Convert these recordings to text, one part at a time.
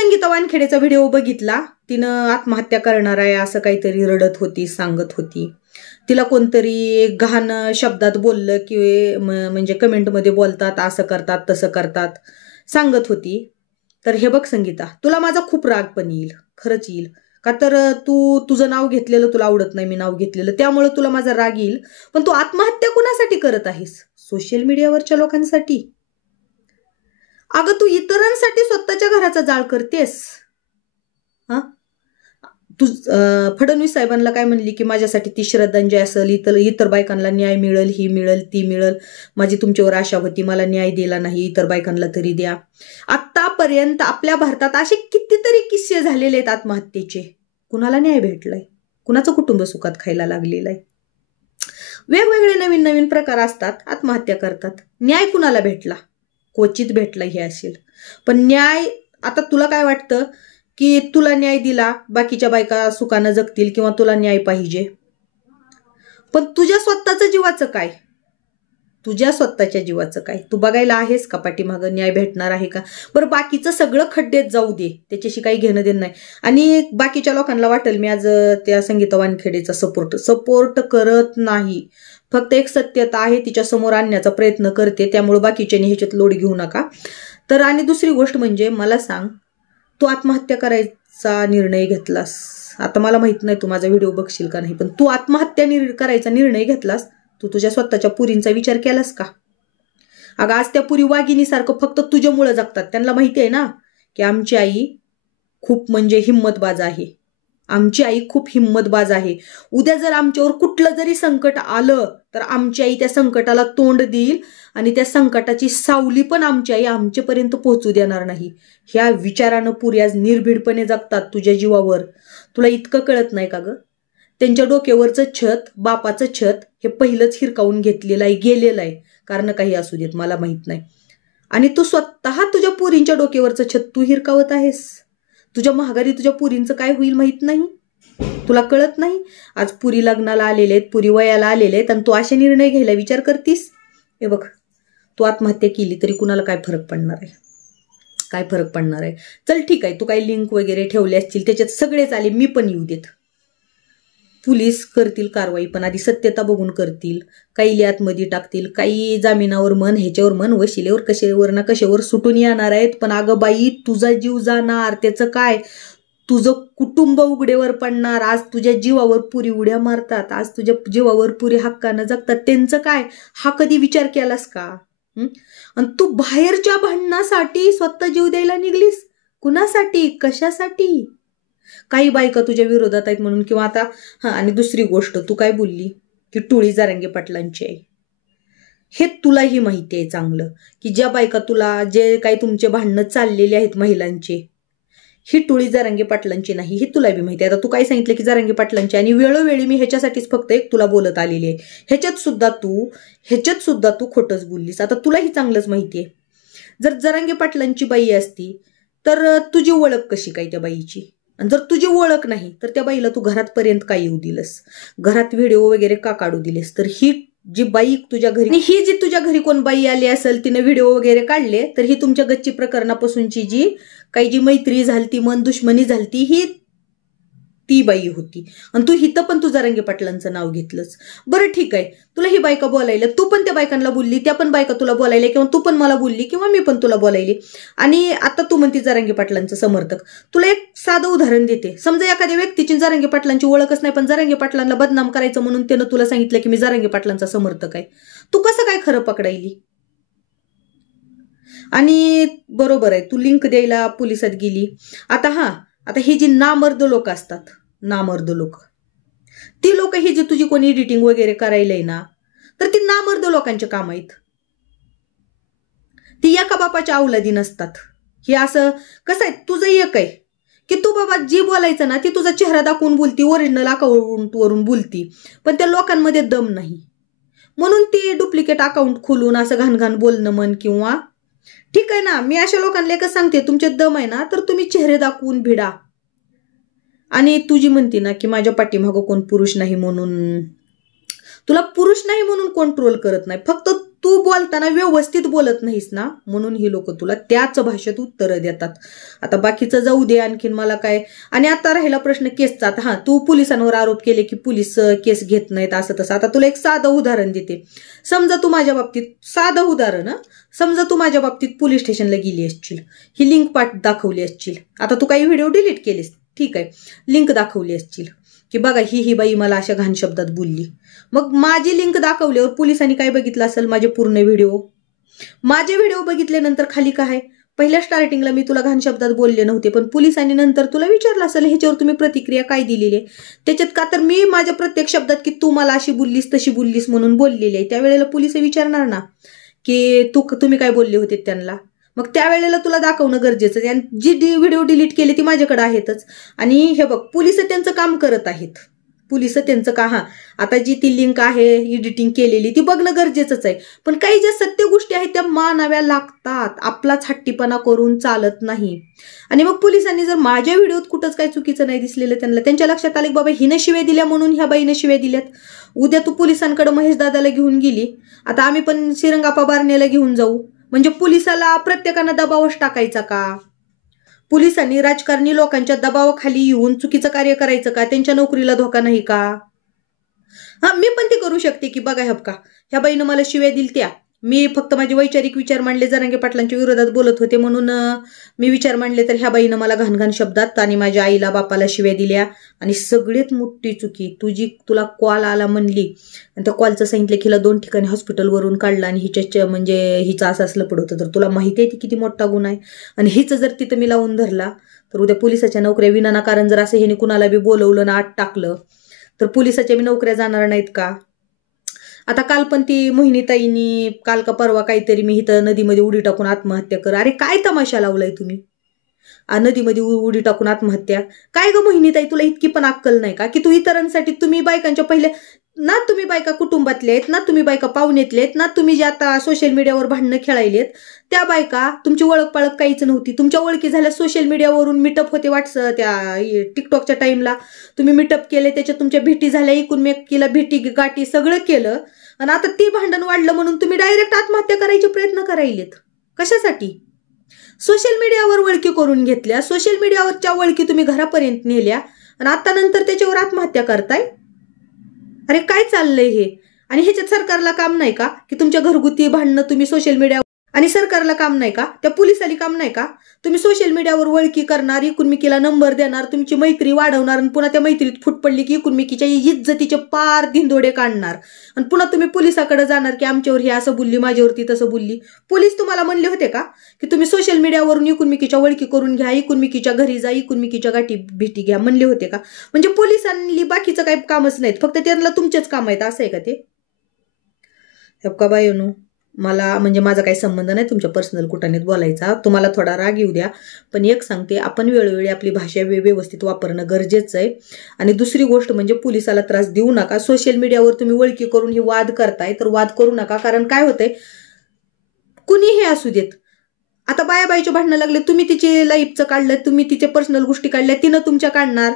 Sangeeta वानखेडेचा video बघितला. तिनं आत्महत्या करणार आहे असं काहीतरी रडत होती, सांगत होती. तिला कोणतरी घाण शब्दात बोललं की म्हणजे कमेंटमध्ये बोलतात, असं करतात तसं करतात सांगत होती. तर हे बघ संगीता, तुला माझा खूप राग पण येईल, खरंच येईल. का तर तुझं नाव घेतलेलं तुला आवडत नाही, मी नाव घेतलेलं, त्यामुळे तुला माझा राग येईल. पण तू आत्महत्या कुणासाठी करत आहेस? सोशल मीडियावरच्या लोकांसाठी? अगं तू इतरांसाठी स्वतःच्या घराचा जाळ करतेस. हा, तू फडणवीस साहेबांना काय म्हणली की माझ्यासाठी ती श्रद्धांजली असेल, इतर बायकांना न्याय मिळेल, ही मिळेल ती मिळेल, माझी तुमच्यावर आशा होती, मला न्याय दिला नाही, इतर बायकांना तरी द्या. आतापर्यंत आपल्या भारतात असे कितीतरी किस्से झालेले आहेत आत्महत्येचे. कुणाला न्याय भेटलाय? कुणाचं कुटुंब सुखात खायला लागलेलं आहे? वेगवेगळे नवीन नवीन प्रकार असतात, आत्महत्या करतात. न्याय कुणाला भेटला? क्वचित भेटला हे असेल. पण न्याय, आता तुला काय वाटतं की तुला न्याय दिला बाकीच्या बायका सुखानं जगतील किंवा तुला न्याय पाहिजे? पण तुझ्या स्वतःच्या जीवाचं काय? तुझ्या स्वतःच्या जीवाचं काय? तू बघायला आहेस का पाठीमागं न्याय भेटणार आहे का? बरं बाकीचं सगळं खड्ड्यात जाऊ दे, त्याच्याशी काही घेणं देणं नाही. आणि बाकीच्या लोकांना वाटेल मी आज त्या संगीता वानखेडेचा सपोर्ट करत नाही, फक्त एक सत्यता आहे तिच्या समोर आणण्याचा प्रयत्न करते, त्यामुळे बाकीच्यानी ह्याच्यात लोड घेऊ नका. तर आणि दुसरी गोष्ट म्हणजे मला सांग, तू आत्महत्या करायचा निर्णय घेतलास, आता मला माहित नाही तू माझा व्हिडिओ बघशील का नाही, पण तू आत्महत्या करायचा निर्णय घेतलास, तू तुझ्या स्वतःच्या पुरींचा विचार केलास का? अगं आज त्या पुरी वाघिणीसारखं फक्त तुझ्यामुळे जगतात. त्यांना माहिती आहे ना की आमची आई खूप म्हणजे हिम्मतबाज आहे, आमची आई खूप हिम्मतबाज आहे. उद्या जर आमच्यावर कुठलं जरी संकट आलं तर आमची आई त्या संकटाला तोंड देईल आणि त्या संकटाची सावली पण आमची आई आमच्यापर्यंत पोहोचू देणार नाही. ह्या विचारानं पुरी आज निर्भीडपणे जगतात तुझ्या जीवावर. तुला इतकं कळत नाही का ग? त्यांच्या डोक्यावरचं छत, बापाचं छत हे पहिलंच हिरकावून घेतलेलं आहे, गेलेलं आहे. कारण काही असू देत, मला माहित नाही. आणि तू स्वतः तुझ्या पुरींच्या डोक्यावरचं छत तू हिरकावत आहेस. तुझ्या महागारी तुझ्या पुरींचं काय होईल माहित नाही, तुला कळत नाही. आज पुरी लग्नाला आलेले आहेत, पुरी वयाला आलेले आहेत आणि तू असे निर्णय घ्यायला विचार करतीस. हे बघ, तू आत्महत्या केली तरी कुणाला काय फरक पडणार आहे? काय फरक पडणार आहे? चल ठीक आहे, तू काही लिंक वगैरे ठेवले असतील त्याच्यात सगळेच आले, मी पण येऊ देत. पोलीस करतील कारवाई, पण आधी सत्यता बघून करतील. काही आतमध्ये टाकतील, काही जामिनावर म्हण, ह्याच्यावर म्हण, वशिलेवर कशावर ना कशावर सुटून येणार आहेत. पण अगं बाई, तुझा जीव जाणार त्याचं काय? तुझं कुटुंब उघडेवर पडणार. आज तुझ्या जीवावर पुरी उड्या मारतात, आज तुझ्या जीवावर पुरी हक्कानं जगतात, त्यांचं काय? हा कधी विचार केलास का? आणि तू बाहेरच्या भांडणासाठी स्वतः जीव द्यायला निघलीस. कुणासाठी? कशासाठी? काही बायका तुझ्या विरोधात आहेत म्हणून. किंवा आता आणि दुसरी गोष्ट, तू काय बोलली की टोळी जरांगे पाटलांची आहे. हे तुलाही माहिती आहे चांगलं की ज्या बायका तुला, जे काही तुमचे भांडणं चाललेले आहेत महिलांचे, ही टोळी जरांगे पाटलांची नाही, हे तुला बी माहिती आहे. आता तू काय सांगितलं की जरांगे पाटलांची, आणि वेळोवेळी मी ह्याच्यासाठीच फक्त एक तुला बोलत आलेली आहे. ह्याच्यात सुद्धा तू खोटंच बोललीस. आता तुलाही चांगलंच माहिती आहे. जर जरांगे पाटलांची बाई असती तर तुझी ओळख कशी काय त्या बाईची? आणि जर तुझी ओळख नाही तर त्या बाईला तू घरातपर्यंत का येऊ दिलंस? घरात व्हिडिओ वगैरे का काढू दिलेस? तर ही जी बाई तुझ्या घरी, ही जी तुझ्या घरी कोण बाई आली असेल, तिने व्हिडिओ वगैरे काढले, तर ही तुमच्या गच्ची प्रकरणापासूनची जी काही जी मैत्री झालती, मन दुश्मनी झालती, ही ती बाई होती. आणि तू हिथं पण तू जरांगे पाटलांचं नाव घेतलंस. बरं ठीक आहे, तुला ही बायका बोलायला, तू पण त्या बायकांना बोलली, त्या पण बायका तुला बोलायला, किंवा तू पण मला बोलली, किंवा मी पण तुला बोलायली. आणि आता तू म्हणते जरांगे पाटलांचं समर्थक. तुला एक साधं उदाहरण देते. समजा एखाद्या व्यक्तीची जरांगे पाटलांची ओळखच नाही, पण जरांगे पाटलांना बदनाम करायचं म्हणून त्यानं तुला सांगितलं की मी जरांगे पाटलांचा समर्थक आहे. तू कसं काय खरं पकडायली? आणि बरोबर आहे, तू लिंक द्यायला पोलिसात गेली. आता ही जी नामर्द लोक असतात, नामर्द लोक, ती लोक ही जी तुझी कोणी एडिटिंग वगैरे करायला ना, तर ती नामर्द लोकांचे काम आहेत. ती एका बापाच्या अवलादी नसतात. हे असं कसं आहे, तुझं एक आहे की तू बाबा जी बोलायचं ना ती तुझा चेहरा दाखवून बोलती, ओरिजिनल अकाउंट वरून बोलती, पण त्या लोकांमध्ये दम नाही म्हणून ती डुप्लिकेट अकाउंट खोलून असं घाण बोलणं म्हण. किंवा ठीक आहे ना, मी अशा लोकांना एकच सांगते, तुमचे दम आहे ना तर तुम्ही चेहरे दाखवून भिडा. आणि तुझी म्हणती ना की माझ्या पाठीमागं कोण पुरुष नाही म्हणून, तुला पुरुष नाही म्हणून कोण ट्रोल करत नाही, फक्त तू बोलताना व्यवस्थित बोलत नाहीस ना, म्हणून ही लोक तुला त्याच भाषेत उत्तरं देतात. आता बाकीचं जाऊ दे, आणखीन मला काय. आणि आता राहिला प्रश्न केसचा. हा, तू पोलिसांवर आरोप केले की पोलीस केस घेत नाहीत असं तसं. आता तुला एक साधं उदाहरण देते. समजा तू माझ्या बाबतीत, साधं उदाहरण, समजा तू माझ्या बाबतीत पोलीस स्टेशनला गेली असशील, ही लिंक दाखवली असशील. आता तू काही व्हिडिओ डिलीट केलीस, ठीक आहे, लिंक दाखवली असशील की बघा ही बाई मला अशा घाण शब्दात बोलली. मग माझी लिंक दाखवल्यावर पोलिसांनी काय बघितलं असेल? माझे पूर्ण व्हिडिओ. माझे व्हिडिओ बघितल्यानंतर खाली काय, पहिल्या स्टार्टिंगला मी तुला घाण शब्दात बोलले नव्हते, पण पोलिसांनी नंतर तुला विचारलं असेल ह्याच्यावर तुम्ही प्रतिक्रिया काय दिलेली आहे. त्याच्यात का तर मी माझ्या प्रत्येक शब्दात की तू मला अशी बोललीस तशी बोललीस म्हणून बोललेली आहे. त्यावेळेला पोलिस विचारणार ना की तुम्ही काय बोलले होते त्यांना. मग त्यावेळेला तुला दाखवणं गरजेचं आहे. आणि जी व्हिडिओ डिलीट केली ती माझ्याकडे आहेतच. आणि हे बघ, पोलिस त्यांचं काम करत आहेत. पोलिस त्यांचं का, आता जी ती लिंक आहे एडिटिंग केलेली ती बघणं गरजेचंच आहे. पण काही ज्या सत्य गोष्टी आहेत त्या मानाव्या लागतात. आपलाच हट्टीपणा करून चालत नाही. आणि मग पोलिसांनी जर माझ्या व्हिडिओत कुठंच काही चुकीचं नाही दिसलेलं, त्यांच्या लक्षात आलं की बाबा हिनं शिव्या दिल्या म्हणून ह्या बाईनं शिव्या दिल्यात. उद्या तू पोलिसांकडे महेश दादाला घेऊन गेली, आता आम्ही पण श्रीरंगाप्पा बारनेला घेऊन जाऊ. म्हणजे पोलिसाला प्रत्येकानं दबावच टाकायचा का? पोलिसांनी राजकारणी लोकांच्या दबावाखाली येऊन चुकीचं कार्य करायचं का? त्यांच्या नोकरीला धोका नाही का? हा, मी पण ते करू शकते की बघा ह्या बाईनं मला शिव्या दिलत्या, मी फक्त माझे वैचारिक विचार मांडले, जरांगे पाटलांच्या विरोधात बोलत होते म्हणून मी विचार मांडले, तर ह्या बाईनं मला घाण शब्दात आणि माझ्या आईला बापाला शिव्या दिल्या. आणि सगळ्यात मोठी चुकी तुला कॉल आला म्हणली आणि त्या कॉलचं सांगितलं की हिला 2 ठिकाणी हॉस्पिटलवरून काढलं आणि हिच्या म्हणजे हिचं असं लपड होतं. तर तुला माहिती आहे ती किती मोठा गुन्हा आहे. आणि हिचं जर तिथं मी लावून धरला तर उद्या पोलिसाच्या नोकऱ्या विनाकारण जर असं ह्याने कुणाला बी बोलवलं ना, आत टाकलं तर पोलिसाच्या बी नोकऱ्या जाणार नाहीत का? आता काल पण ती मोहिनीताईंनी काल का परवा काहीतरी मी इथं नदीमध्ये उडी टाकून आत्महत्या कर. अरे काय तमाशा लावलाय तुम्ही? नदीमध्ये उडी टाकून आत्महत्या काय ग मोहिनीताई, तुला इतकी पण अक्कल नाही का की तू इतरांसाठी, तुम्ही बायकांच्या पहिले ना, तुम्ही बायका कुटुंबातले आहेत ना, तुम्ही बायका पाहुण्यातले आहेत ना, तुम्ही जे आता सोशल मीडियावर भांडणं खेळायलेत त्या बायका, तुमची ओळख पाळख काहीच नव्हती. तुमच्या ओळखी झाल्या सोशल मीडियावरून, मिटअप होते त्या टिकटॉकच्या टाइमला तुम्ही मिटअप केले, त्याच्यात तुमच्या भेटी झाल्या, एकूणमेकीला भेटी गाठी सगळं केलं. आणि आता ती भांडण वाढलं म्हणून तुम्ही डायरेक्ट आत्महत्या करायचे प्रयत्न करायलेत. कशासाठी? सोशल मीडियावर ओळखी करून घेतल्या, सोशल मीडियावरच्या ओळखी तुम्ही घरापर्यंत नेल्या आणि आता नंतर त्याच्यावर आत्महत्या करताय. अरे काय चाललंय हे? आणि ह्याच्यात सरकारला काम नाही का की तुमच्या घरगुती भांडणं तुम्ही सोशल मीडिया, आणि सरकारला काम नाही का, त्या पोलिसाला काम नाही का? तुम्ही सोशल मीडियावर ओळखी करणार, एकूणमेकीला नंबर देणार, तुमची मैत्री वाढवणार आणि पुन्हा त्या मैत्रीत फूट पडली की एकूणमेकीच्या इज्जतीचे पार धिंदोडे काढणार आणि पुन्हा तुम्ही पोलिसाकडे जाणार की आमच्यावर हे असं बोलली, माझ्यावरती तसं बोलली. पोलीस तुम्हाला म्हणले होते का की तुम्ही सोशल मीडियावरून एकूणमेकीच्या ओळखी करून घ्या, एकूणमेकीच्या घरी जा, एकूणमेकीच्या गाठी भेटी घ्या, म्हणले होते का? म्हणजे पोलिसांनी बाकीचं काही कामच नाहीत, फक्त त्यांना तुमचेच काम आहेत असं आहे का ते? का बाईनो, मला म्हणजे माझा काही संबंध नाही तुमच्या पर्सनल कुटानेत बोलायचा, तुम्हाला थोडा राग येऊ द्या, पण एक सांगते, आपण वेळोवेळी आपली भाषा व्यवस्थित वापरणं गरजेचं आहे. आणि दुसरी गोष्ट म्हणजे पोलिसाला त्रास देऊ नका. सोशल मीडियावर तुम्ही ओळखी करून हे वाद करताय तर वाद करू नका, कारण काय होतंय, कुणीही असू देत, आता बायाबाईचे भांडणं लागले, तुम्ही तिचे लाईफचं काढलं, तुम्ही तिचे पर्सनल गोष्टी काढल्या, तिनं तुमच्या काढणार.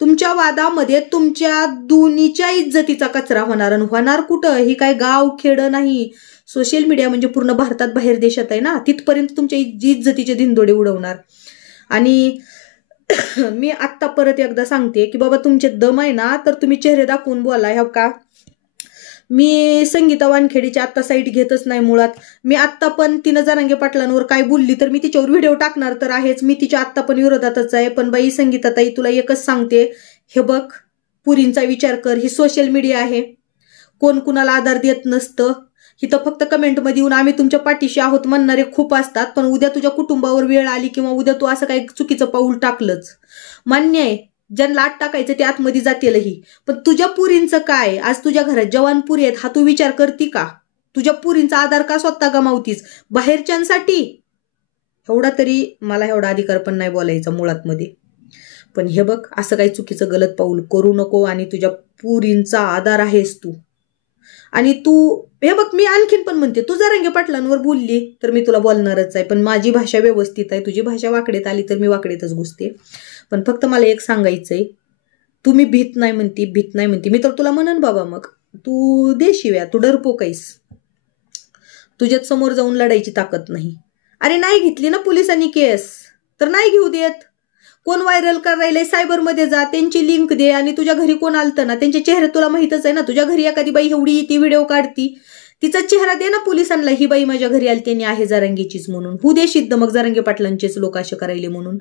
तुमच्या वादामध्ये तुमच्या दोन्हीच्या इज्जतीचा कचरा होणार. आणि होणार कुठं? ही काय गाव खेड नाही, सोशल मीडिया म्हणजे पूर्ण भारतात बाहेर देशात आहे ना, तिथपर्यंत तुमच्या इज्जतीचे धिंदोडे उडवणार. आणि मी आत्ता परत एकदा सांगते की बाबा तुमचे दम आहे ना तर तुम्ही चेहरे दाखवून बोला. ह्या का मी संगीता वानखेडीची आत्ता साईट घेतच नाही मुळात. मी आत्ता पण तिनं जरांगे पाटलांवर काय बोलली तर मी तिच्यावर व्हिडिओ टाकणार तर आहेच, मी तिच्या आत्ता पण विरोधातच आहे. पण बाई संगीताताई, तुला एकच सांगते, हे बघ, पुरींचा विचार कर. ही सोशल मीडिया आहे, कोण कुणाला आधार देत नसतं. हिथं फक्त कमेंटमध्ये येऊन आम्ही तुमच्या पाठीशी आहोत म्हणणारे खूप असतात, पण उद्या तुझ्या कुटुंबावर वेळ आली किंवा उद्या तू असं काही चुकीचं पाऊल टाकलंच, मान्य आहे, ज्यांना आत टाकायचं ते आतमध्ये जातीलही, पण तुझ्या पुरींचं काय? आज तुझ्या घरात जवान पुरी आहेत, हा तू विचार करती का? तुझ्या पुरींचा आधार का स्वतः गमावतीस बाहेरच्यांसाठी? एवढा तरी मला एवढा अधिकार पण नाही बोलायचा मुळात मध्ये. पण हे बघ, असं काही चुकीचं गलत पाऊल करू नको. आणि तुझ्या पुरींचा आधार आहेस तू. आणि तू हे बघ, मी आणखीन पण म्हणते, तू जरांगे पाटलांवर बोलली तर मी तुला बोलणारच आहे, पण माझी भाषा व्यवस्थित आहे. तुझी भाषा वाकडेत आली तर मी वाकडेतच घुसते. पण फक्त मला एक सांगायचंय, तुम्ही भीत नाही म्हणती, मी तर तुला म्हणन बाबा, मग तू दे शिव्या, तू डरपोक आहेस. तुझ्यात समोर जाऊन लढायची ताकद नाही. अरे नाही घेतली ना पोलिसांनी केस तर नाही घेऊ देत. कोण व्हायरल करायलंय सायबरमध्ये जा, त्यांची लिंक दे, आणि तुझ्या घरी कोण आलतं ना त्यांचे चेहरे तुला माहितच आहे ना. तुझ्या घरी एखादी बाई एवढी ती व्हिडिओ काढती, तिचा चेहरा दे ना पोलिसांना, ही बाई माझ्या घरी आली त्यांनी आहे जरांगीचीच म्हणून. होऊ दे सिद्ध मग जरांगे पाटलांचेच लोक असे करायले म्हणून.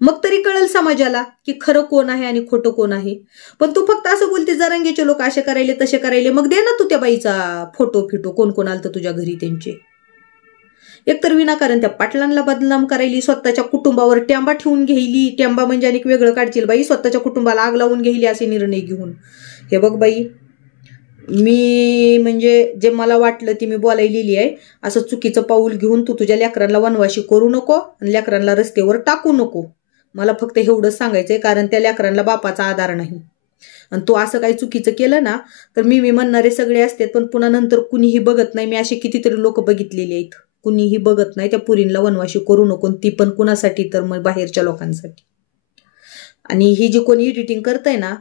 मग तरी कळेल समाजाला की खरं कोण आहे आणि खोटं कोण आहे. पण तू फक्त असं बोलते जरांगेचे लोक असे करायले तसे करायले, मग दे ना तू त्या बाईचा फोटो फिटो कोण कोण आलतं तुझ्या घरी त्यांचे. एकतर विनाकारण त्या पाटलांना बदनाम करायली, स्वतःच्या कुटुंबावर टेंबा ठेवून घ्यायली. टेंबा म्हणजे अनेक वेगळं काढशील बाई, स्वतःच्या कुटुंबाला आग लावून घ्यायली असे निर्णय घेऊन. हे बघ बाई, मी म्हणजे जे मला वाटलं ते मी बोलायलेली आहे. असं चुकीचं पाऊल घेऊन तू तुझ्या लेकरांना वनवाशी करू नको आणि लेकरांना रस्त्यावर टाकू नको. मला फक्त एवढंच सांगायचंय, कारण त्या लेकरांना बापाचा आधार नाही. आणि तू असं काही चुकीचं केलं ना तर मी म्हणणारे सगळे असतात, पण पुन्हा नंतर कुणीही बघत नाही. मी असे कितीतरी लोक बघितलेले आहेत, कुणीही बघत नाही. त्या पुरींला वनवाशी करू नको, ती पण कुणासाठी तर मग बाहेरच्या लोकांसाठी. आणि ही जी कोणी एडिटिंग करताय ना,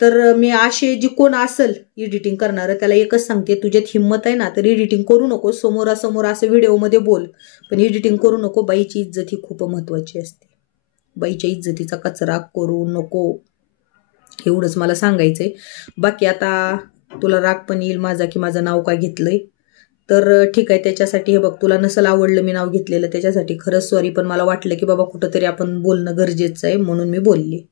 तर मी असे जी कोण असेल एडिटिंग करणारं त्याला एकच सांगते, तुझ्यात हिंमत आहे ना तर एडिटिंग करू नको. समोरासमोर असं व्हिडिओमध्ये बोल, पण एडिटिंग करू नको. बाईची इज्जत ही खूप महत्वाची असते. बाईच्या इज्जतीचा कचरा करू नको, एवढंच मला सांगायचंय. बाकी आता तुला राग पण येईल माझा की माझं नाव का घेतलंय, तर ठीक आहे. त्याच्यासाठी हे बघ, तुला नसल आवडलं मी नाव घेतलेलं त्याच्यासाठी खरंच सॉरी. पण मला वाटलं की बाबा कुठंतरी आपण बोलणं गरजेचं आहे म्हणून मी बोलले.